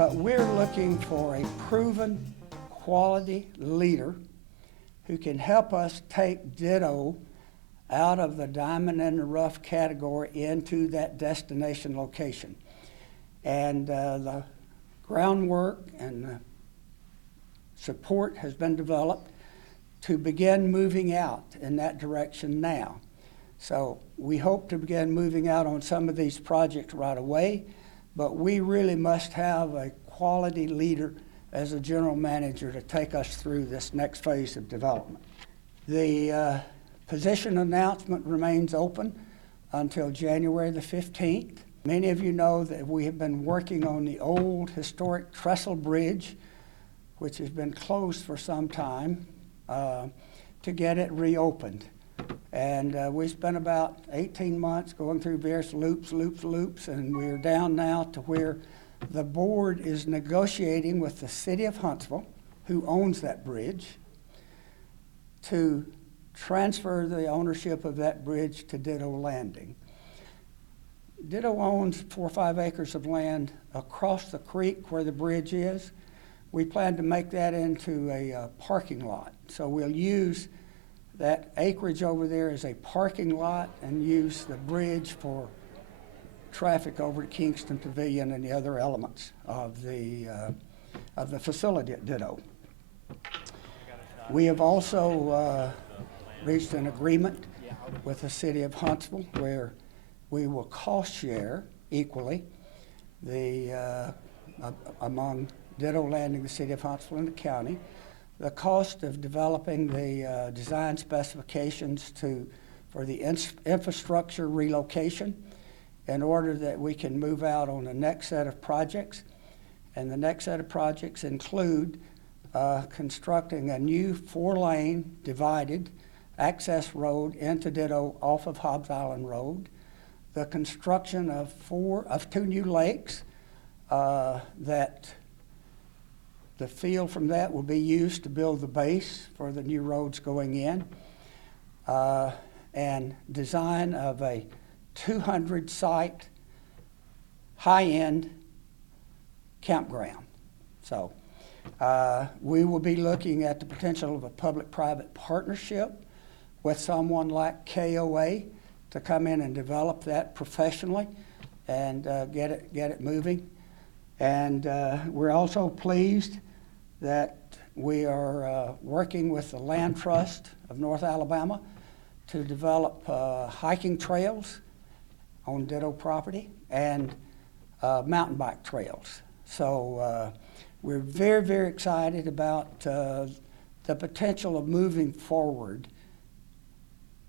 but we're looking for a proven quality leader who can help us take Ditto out of the diamond in the rough category into that destination location. And the groundwork and the support has been developed to begin moving out in that direction now. So we hope to begin moving out on some of these projects right away, but we really must have a quality leader as a general manager to take us through this next phase of development. The position announcement remains open until January the 15th. Many of you know that we have been working on the old historic trestle bridge, which has been closed for some time, to get it reopened. And we spent about 18 months going through various loops, and we're down now to where the board is negotiating with the city of Huntsville, who owns that bridge, to transfer the ownership of that bridge to Ditto Landing. Ditto owns 4 or 5 acres of land across the creek where the bridge is. We plan to make that into a parking lot. So we'll use that acreage over there as a parking lot and use the bridge for traffic over to Kingston Pavilion and the other elements of the facility at Ditto. We have also reached an agreement with the city of Huntsville where we will cost share equally among Ditto Landing, the city of Huntsville, and the county, the cost of developing the design specifications for the infrastructure relocation in order that we can move out on the next set of projects. And the next set of projects include constructing a new 4-lane divided access road into Ditto off of Hobbs Island Road, the construction of 2 new lakes that the field from that will be used to build the base for the new roads going in, and design of a 200-site high-end campground. So we will be looking at the potential of a public-private partnership with someone like KOA to come in and develop that professionally and get it moving. And we're also pleased that we are working with the Land Trust of North Alabama to develop hiking trails on Ditto property and mountain bike trails. So we're very, very excited about the potential of moving forward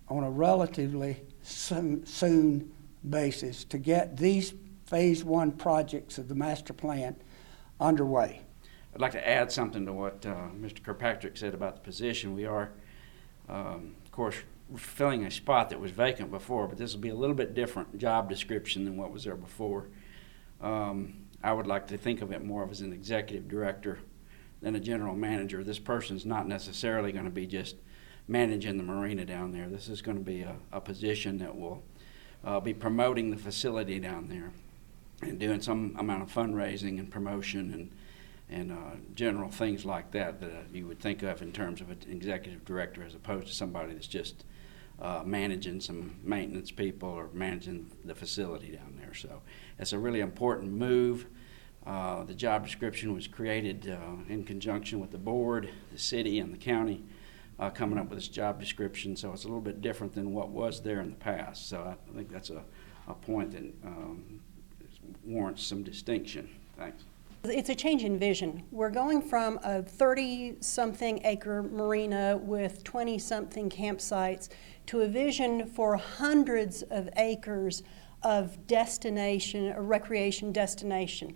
on a relatively soon basis to get these phase 1 projects of the master plan underway. I'd like to add something to what Mr. Kirkpatrick said about the position. We are, of course, filling a spot that was vacant before, but this will be a little bit different job description than what was there before. I would like to think of it more of as an executive director than a general manager. This person's not necessarily going to be just managing the marina down there. This is going to be a position that will be promoting the facility down there and doing some amount of fundraising and promotion and general things like that you would think of in terms of an executive director, as opposed to somebody that's just managing some maintenance people or managing the facility down there. So it's a really important move. The job description was created in conjunction with the board, the city, and the county coming up with this job description, so it's a little bit different than what was there in the past. So I think that's a point that warrants some distinction. Thanks. It's a change in vision. We're going from a 30-something acre marina with 20-something campsites to a vision for hundreds of acres of destination, a recreation destination.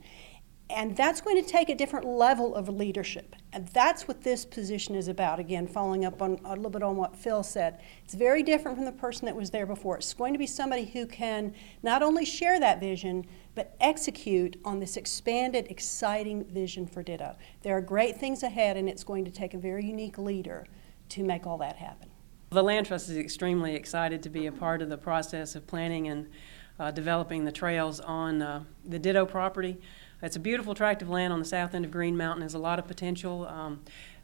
And that's going to take a different level of leadership. And that's what this position is about. Again, following up on a little bit on what Phil said. It's very different from the person that was there before. It's going to be somebody who can not only share that vision, but execute on this expanded, exciting vision for Ditto. There are great things ahead, and it's going to take a very unique leader to make all that happen. The Land Trust is extremely excited to be a part of the process of planning and developing the trails on the Ditto property. It's a beautiful tract of land on the south end of Green Mountain. Has a lot of potential.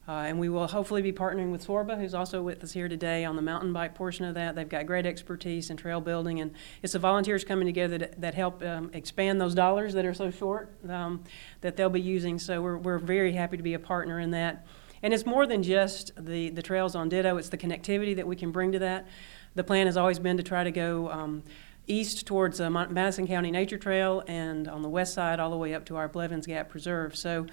And we will hopefully be partnering with Sorba, who's also with us here today on the mountain bike portion of that. They've got great expertise in trail building, and it's the volunteers coming together that help expand those dollars that are so short that they'll be using. So we're very happy to be a partner in that. And it's more than just the trails on Ditto. It's the connectivity that we can bring to that. The plan has always been to try to go east towards Madison County Nature Trail, and on the west side all the way up to our Blevins Gap Preserve. So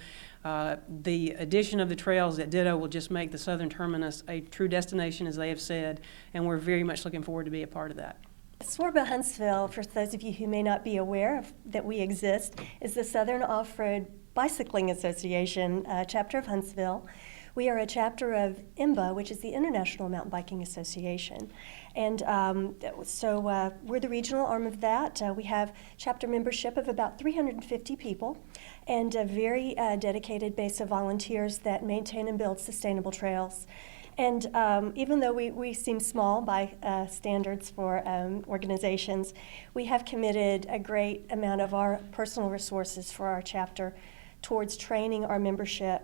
the addition of the trails at Ditto will just make the southern terminus a true destination, as they have said, and we're very much looking forward to be a part of that. SWRBA Huntsville, for those of you who may not be aware of that we exist, is the Southern Off-Road Bicycling Association chapter of Huntsville. We are a chapter of IMBA, which is the International Mountain Biking Association. And so we're the regional arm of that. We have chapter membership of about 350 people and a very dedicated base of volunteers that maintain and build sustainable trails. And even though we seem small by standards for organizations, we have committed a great amount of our personal resources for our chapter towards training our membership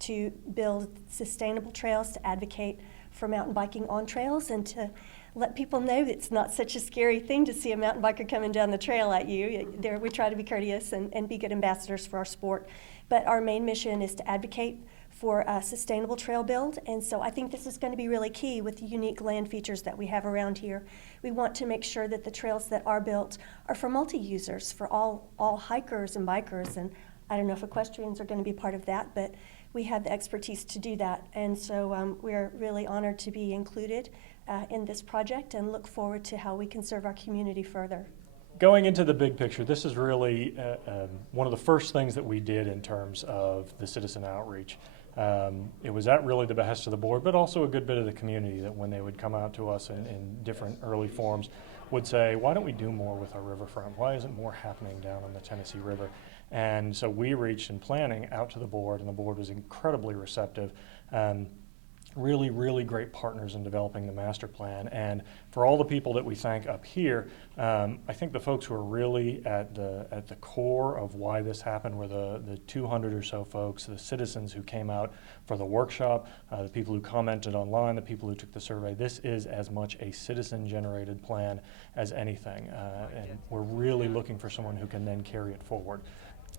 to build sustainable trails, to advocate for mountain biking on trails, and to let people know it's not such a scary thing to see a mountain biker coming down the trail at you. We try to be courteous and be good ambassadors for our sport. But our main mission is to advocate for a sustainable trail build, and so I think this is going to be really key with the unique land features that we have around here. We want to make sure that the trails that are built are for multi-users, for all hikers and bikers, and I don't know if equestrians are going to be part of that, but we have the expertise to do that, and so we're really honored to be included in this project and look forward to how we can serve our community further. Going into the big picture, this is really one of the first things that we did in terms of the citizen outreach. It was at really the behest of the board, but also a good bit of the community that when they would come out to us in different early forms would say, why don't we do more with our riverfront? Why isn't more happening down on the Tennessee River? And so we reached in planning out to the board, and the board was incredibly receptive. Really, really great partners in developing the master plan. And for all the people that we thank up here, I think the folks who are really at the core of why this happened were the 200 or so folks, the citizens who came out for the workshop, the people who commented online, the people who took the survey. This is as much a citizen-generated plan as anything, and we're really looking for someone who can then carry it forward.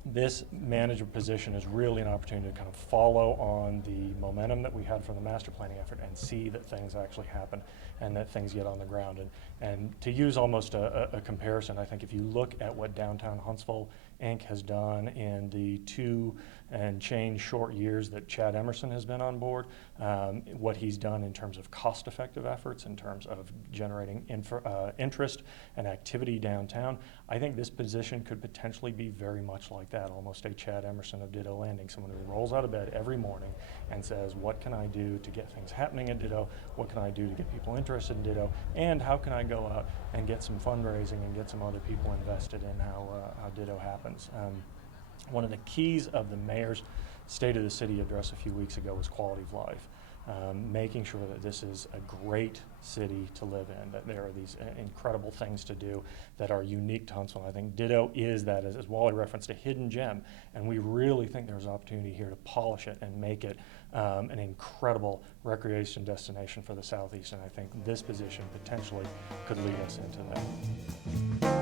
This manager position is really an opportunity to kind of follow on the momentum that we had from the master planning effort and see that things actually happen and that things get on the ground. And to use almost a comparison, I think if you look at what Downtown Huntsville Inc. has done in the 2 and change short years that Chad Emerson has been on board, what he's done in terms of cost-effective efforts, in terms of generating interest and activity downtown, I think this position could potentially be very much like that, almost a Chad Emerson of Ditto Landing, someone who rolls out of bed every morning and says, what can I do to get things happening at Ditto? What can I do to get people interested in Ditto? And how can I go out and get some fundraising and get some other people invested in how Ditto happens? One of the keys of the mayor's State of the City address a few weeks ago was quality of life. Making sure that this is a great city to live in, that there are these incredible things to do that are unique to Huntsville. I think Ditto is that, as Wally referenced, a hidden gem, and we really think there's opportunity here to polish it and make it an incredible recreation destination for the Southeast, and I think this position potentially could lead us into that.